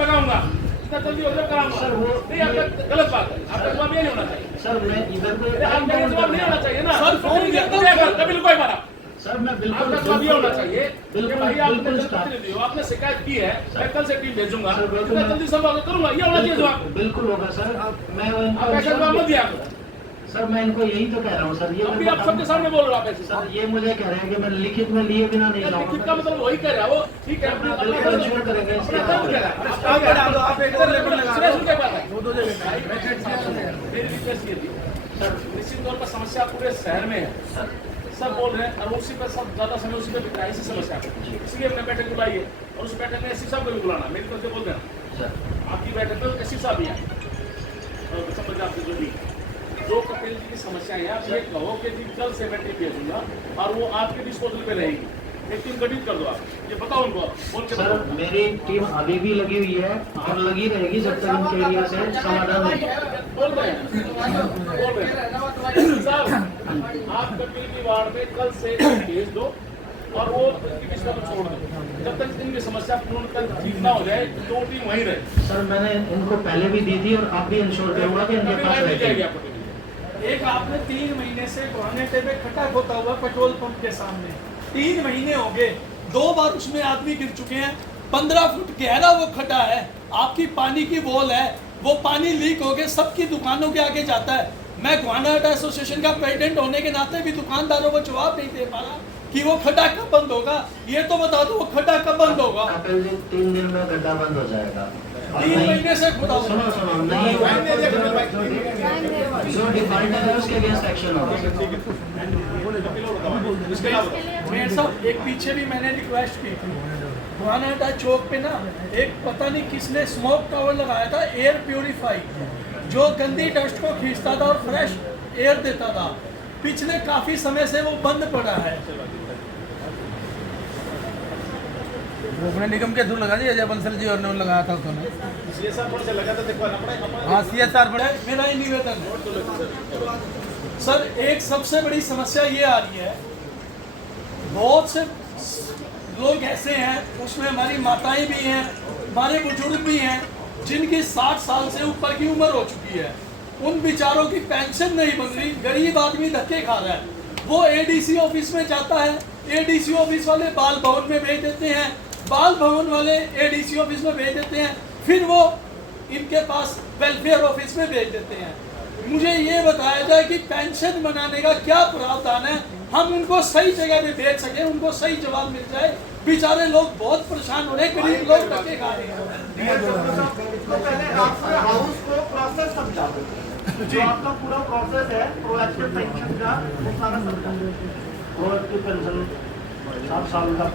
लगाऊंगा, इतना जल्दी ऑर्डर कराऊंगा सर। वो नहीं, आपका गलत बात है, आपका जवाब ये नहीं होना चाहिए सर। मैं इधर पे आपका जवाब नहीं होना चाहिए ना सर, फोन कभी कोई बात सर, मैं बिल्कुल आपका जवाब ये होना चाहिए कि बिल्कुल भाई आपने बिल्कुल जनप्रतिनिधि हो, आपने शिकायत की है, मैं कल से टीम भेजूंगा, जितना जल्दी संभव करूंगा, ये होना चाहिए जवाब। बिल्कुल होगा सर। मैं आप ऐसा जवाब मत दिया सर, मैं इनको यही तो कह रहा हूँ सर। ये अभी आप सबके सामने बोल रहे हो आप ऐसे सर, ये मुझे कह रहे हैं कि मैं लिखित में लिए बिना नहीं जाऊंगा। लिखित का मतलब वही कह रहा है वो, ठीक है बिल्कुल इंश्योर करेंगे इसके अपना काम कह रहा है। आप एक और लेवल लगा सुरेश क्या बात है? दो जगह मेरी रिक्वेस्ट ये थी सर, निश्चित तौर पर समस्या पूरे शहर में है, सब बोल रहे हैं और उसी पर सब ज्यादा समय उसी पर बिता है, इसी समस्या पर, इसलिए हमने बैठक बुलाई है और उस बैठक में एसपी साहब को भी बुलाना, मेरी तरफ से बोल देना आपकी बैठक में एसपी साहब भी है और सब पंजाब से जो भी जो कपिल जी की समस्याएं हैं, आप ये कहो कि जी कल से मैं टीम भेजूंगा और वो आपके डिस्पोजल पे रहेगी, एक टीम गठित कर दो आप, ये बताओ उनको बोल के सर। मेरी टीम अभी भी लगी हुई है और लगी रहेगी जब तक इनके एरिया से समाधान नहीं। बोल रहे हैं साहब, आप कपिल की वार्ड में कल से भेज दो और वो किसका तो छोड़ दो, जब तक इनकी समस्या पूर्ण ठीक ना हो जाए तो टीम वहीं रहे। सर, मैंने इनको पहले भी दी थी और अब भी इंश्योर करूंगा कि इनके पास रहेगी। एक आपने 3 महीने से गुहानेटे में खटा होता हुआ पेट्रोल पंप के सामने 3 महीने हो गए, 2 बार उसमें आदमी गिर चुके हैं, 15 फुट गहरा वो खटा है, आपकी पानी की वॉल है, वो पानी लीक हो गए सबकी दुकानों के आगे जाता है। मैं गुहानाटा एसोसिएशन का प्रेसिडेंट होने के नाते भी दुकानदारों को जवाब नहीं दे पा रहा कि वो खड्डा कब बंद होगा, ये तो बता दो वो खड्डा कब बंद होगा। 3 दिन में गड्ढा बंद हो जाएगा। 3 महीने से खुदा सुनो नहीं, जो डिफॉल्ट है उसके अगेंस्ट एक्शन होगा। मेयर साहब, एक पीछे भी मैंने रिक्वेस्ट की थी, गुहानाटा चौक पे ना एक पता नहीं किसने स्मोक टावर लगाया था, एयर प्योरीफाई, जो गंदी डस्ट को खींचता था और फ्रेश एयर देता था, पिछले काफी समय से वो बंद पड़ा है। वो अपने निगम के थ्रू लगा दिया अजय बंसल जी और ने लगाया था उसने। सीएसआर पर से लगा था, देखवाना पड़ेगा। हाँ CSR बड़े। मेरा ही निवेदन है सर, एक सबसे बड़ी समस्या ये आ रही है, बहुत से लोग ऐसे हैं, उसमें हमारी माताएं भी हैं, हमारे बुजुर्ग भी हैं, जिनकी 60 साल से ऊपर की उम्र हो चुकी है, उन बेचारों की पेंशन नहीं बन रही, गरीब आदमी धक्के खा रहा है। वो एडीसी ऑफिस में जाता है, एडीसी ऑफिस वाले बाल भवन में भेज देते हैं, बाल भवन वाले एडीसी ऑफिस में भेज देते हैं, फिर वो इनके पास वेलफेयर ऑफिस में भेज देते हैं। मुझे ये बताया जाए कि पेंशन बनाने का क्या प्रावधान है, हम उनको सही जगह पे भेज सकें, उनको सही जवाब मिल जाए। बेचारे लोग बहुत परेशान हो रहे हैं, गरीब लोग धक्के खा रहे हैं। जो आपका पूरा प्रोसेस है प्रोएक्टिव पेंशन का, वो सारा समझा। प्रोएक्टिव पेंशन 7 साल का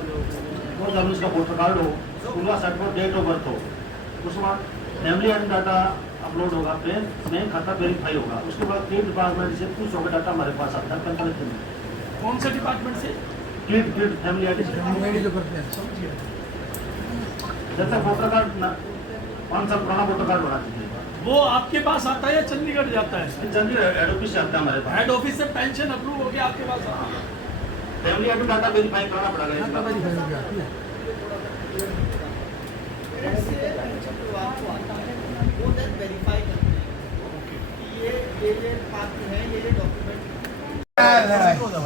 वो जब उसका वोटर कार्ड हो, पूरा सर्टिफिकेट, डेट ऑफ बर्थ हो, उसके बाद फैमिली एंड डाटा अपलोड होगा, बैंक खाता वेरीफाई होगा, उसके बाद टीम डिपार्टमेंट से कुछ होगा डाटा हमारे पास आता है 45 दिन में। कौन से डिपार्टमेंट से? टीम फैमिली आईडी से जो करते हैं जब तक वोटर कार्ड 5 साल पुराना वोटर कार्ड होना चाहिए। वो आपके पास आता है या चंडीगढ़ जाता है? जल्दी हेड ऑफिस से आता है हमारे पास। हेड ऑफिस से पेंशन अप्रूव हो गया आपके पास आता है? फैमिली आईडी डाटा वेरीफाई कराना पड़ेगा इसका। वेरीफाई करते हैं ये पात्र है, ये डॉक्यूमेंट।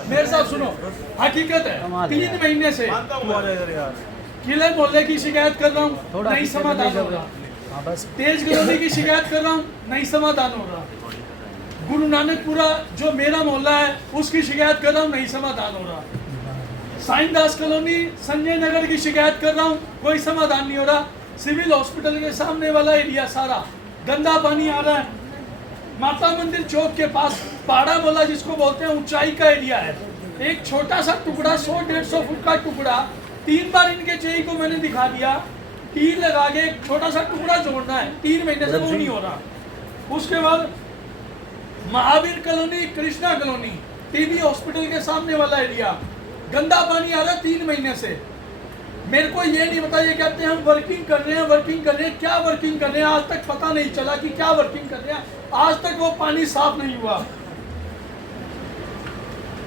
मेरे साथ सुनो, हकीकत है 3 महीने से किले मोहल्ले की शिकायत कर रहा हूँ, नहीं समाधान हो रहा, तेज कॉलोनी की शिकायत कर रहा हूँ, नहीं समाधान हो रहा, गुरु नानकपुरा जो मेरा मोहल्ला है उसकी शिकायत कर रहा हूँ, नहीं समाधान हो रहा, साईं दास कॉलोनी संजय नगर की शिकायत कर रहा हूँ, कोई समाधान नहीं हो रहा, सिविल हॉस्पिटल के सामने वाला एरिया सारा गंदा पानी आ रहा है, माता मंदिर चौक के पास पाड़ा बोला जिसको बोलते हैं ऊंचाई का एरिया है, एक छोटा सा टुकड़ा 100-150 फुट का टुकड़ा 3 बार इनके चेई को मैंने दिखा दिया, टीर लगा के एक छोटा सा टुकड़ा जोड़ना है, 3 महीने से वो नहीं हो रहा। उसके बाद Mahavir colony, Krishna colony, TB hospital के सामने वाला एरिया गंदा पानी आ रहा है 3 महीने से। मेरे को ये नहीं पता, ये कहते हैं हम वर्किंग कर रहे हैं, क्या वर्किंग कर रहे हैं, आज तक पता नहीं चला कि क्या वर्किंग कर रहे हैं, आज तक वो पानी साफ नहीं हुआ।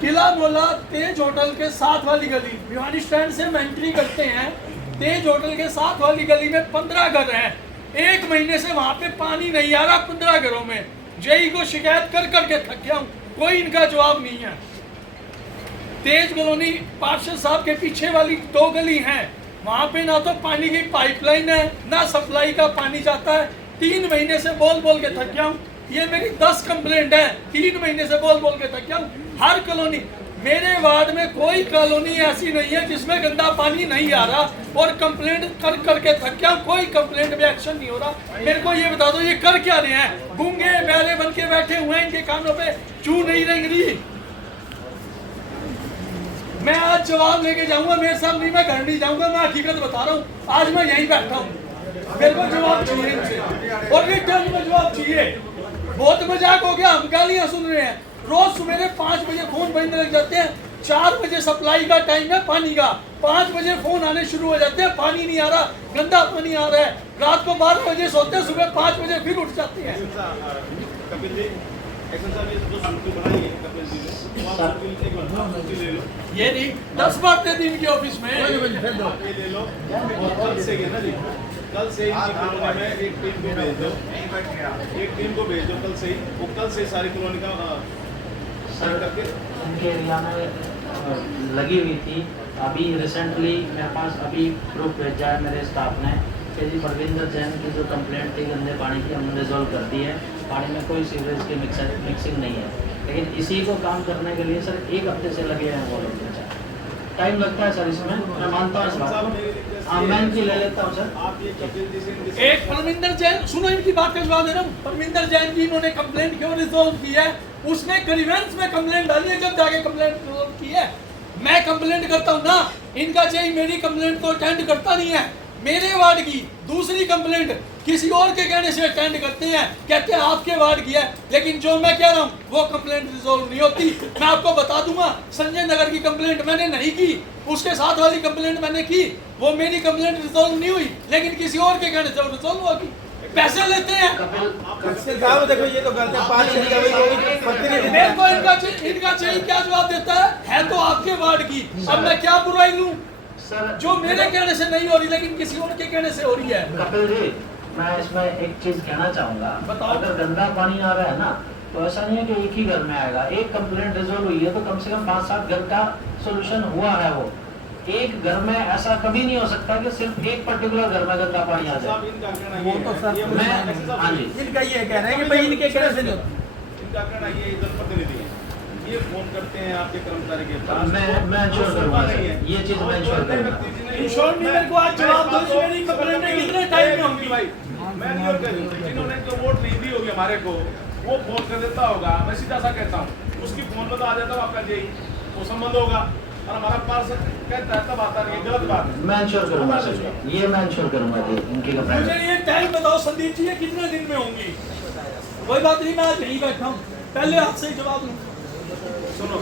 किला मोहल्ला तेज होटल के साथ वाली गली, भिवानी स्टैंड से हम एंट्री करते हैं, तेज होटल के साथ वाली गली में 15 घर हैं, 1 महीने से वहां पे पानी नहीं आ रहा 15 घरों में। जेई को शिकायत कर करके थक गया हूं, कोई इनका जवाब नहीं है। तेज कॉलोनी पार्षद साहब के पीछे वाली 2 गली हैं, वहां पे ना तो पानी की पाइपलाइन है ना सप्लाई का पानी जाता है। 3 महीने से बोल बोल के थक गया हूं। ये मेरी 10 कंप्लेंट है, 3 महीने से बोल बोल के थक गया हूं। हर कॉलोनी, मेरे वार्ड में कोई कॉलोनी ऐसी नहीं है जिसमें गंदा पानी नहीं आ रहा, और कंप्लेंट कर करके थक गया, कोई कंप्लेंट में एक्शन नहीं हो रहा। मेरे को ये बता दो ये कर क्या रहे हैं? गूंगे बहरे बन के बैठे हुए हैं, इनके कानों पे चू नहीं रेंग रही। मैं आज जवाब लेके जाऊंगा, मेरे साथ नहीं, मैं घर नहीं जाऊंगा, मैं हकीकत बता रहा हूँ। आज मैं यहीं बैठा हूँ, मेरे को जवाब चाहिए इनसे, और रिटर्न में जवाब चाहिए। बहुत मजाक हो गया, हम गालियां सुन रहे हैं। रोज सवेरे 5 बजे फोन बजने लग जाते हैं, 4 बजे सप्लाई का टाइम है पानी का, 5 बजे फोन आने शुरू हो जाते हैं, पानी नहीं आ रहा, गंदा पानी आ रहा है। रात को 12 बजे सोते हैं, सुबह 5 बजे फिर उठ जाते हैं। कपिल जी, एक्शन साहब, ये जो सूची बनाई है कपिल जी ने, वो आप सूची एक बार सूची ले लो, ये नहीं 10 बातें दिन के ऑफिस में। आप ये ले लो, और कल से ना जी, कल से ही कॉलोनी में एक टीम को भेज दो, एक टीम को भेज दो कल से ही, वो कल से सारी कॉलोनी का साइन करके उनके एरिया में लगी हुई थी। अभी रिसेंटली मेरे पास अभी प्रूफ भेजा है मेरे स्टाफ ने कि जी परविंदर जैन की जो कंप्लेंट थी गंदे पानी की, हमने रिजॉल्व कर दी है। पानी में कोई सीवरेज की मिक्सिंग नहीं है, लेकिन इसी को काम करने के लिए सर 1 हफ्ते से लगे हैं वो लोग। टाइम लगता है सर इसमें, मैं मानता हूँ इस बात को। हाँ, मैं इनकी ले लेता हूँ सर। आप ये कपिल जी से एक परमिंदर जैन, सुनो इनकी बात का जवाब दे रहा हूँ। परमिंदर जैन की इन्होंने कंप्लेंट क्यों रिजॉल्व की है? उसने ग्रीवेंस में कंप्लेंट डाली है, जब जाके कंप्लेंट रिजॉल्व की है। मैं कंप्लेंट करता हूँ ना, इनका चाहिए मेरी कंप्लेंट को अटेंड करता नहीं है। मेरे वार्ड की दूसरी कंप्लेंट किसी और के कहने से अटेंड करते हैं, कहते हैं आपके वार्ड की है, लेकिन जो मैं कह रहा हूँ वो कंप्लेंट रिजॉल्व नहीं होती। मैं आपको बता दूंगा, संजय नगर की कंप्लेंट मैंने नहीं की, उसके साथ वाली कंप्लेंट मैंने की, वो मेरी कंप्लेंट रिजॉल्व नहीं हुई, लेकिन किसी और के कहने से वो रिजॉल्व होगी। पैसे लेते हैं। साहब देखो ये तो गलत है, 5 मेरे को इनका चाहिए क्या जवाब देता है तो आपके वार्ड की। अब मैं क्या बुराई लूं सर जो मेरे कहने से नहीं हो रही लेकिन किसी और के कहने से हो रही है। कपिल जी, मैं इसमें एक चीज कहना चाहूंगा, बताओ। अगर गंदा पानी आ रहा है ना, तो ऐसा नहीं है कि एक ही घर में आएगा। एक कंप्लेंट रिजॉल्व हुई है तो कम से कम 5-7 घर का सोल्यूशन हुआ है। वो एक घर में ऐसा कभी नहीं हो सकता कि सिर्फ एक पर्टिकुलर घर में गंदा पानी आ जाए। इनका कहना वो तो सर ये मैं हाँ जी, इनका ये कहना है कि भाई इनके कहने से नहीं होता। इनका कहना ये इधर प्रतिनिधि है, ये फोन करते हैं आपके कर्मचारी के पास, मैं इंश्योर करूंगा सर, ये चीज मैं इंश्योर करूंगा। इंश्योर नहीं, मेरे को आज जवाब दो मेरी कंप्लेंट कितने टाइम में होंगी। भाई मैं नहीं और जिन्होंने जो वोट नहीं दी होगी हमारे को, वो फोन कर देता होगा। मैं सीधा सा कहता हूँ, उसकी फोन में तो आ जाता है आपका जेई, वो संबंध होगा, और हमारा पास कहता है तब आता नहीं, गलत बात है। मैं इंश्योर करूंगा सर, ये मैं इंश्योर करूंगा जी इनकी मुझे कंप्लेंट। ये टाइम बताओ संदीप जी, ये कितने दिन में होंगी? कोई बात नहीं, मैं आज यहीं बैठा हूँ, पहले आपसे ही जवाब लूँ। सुनो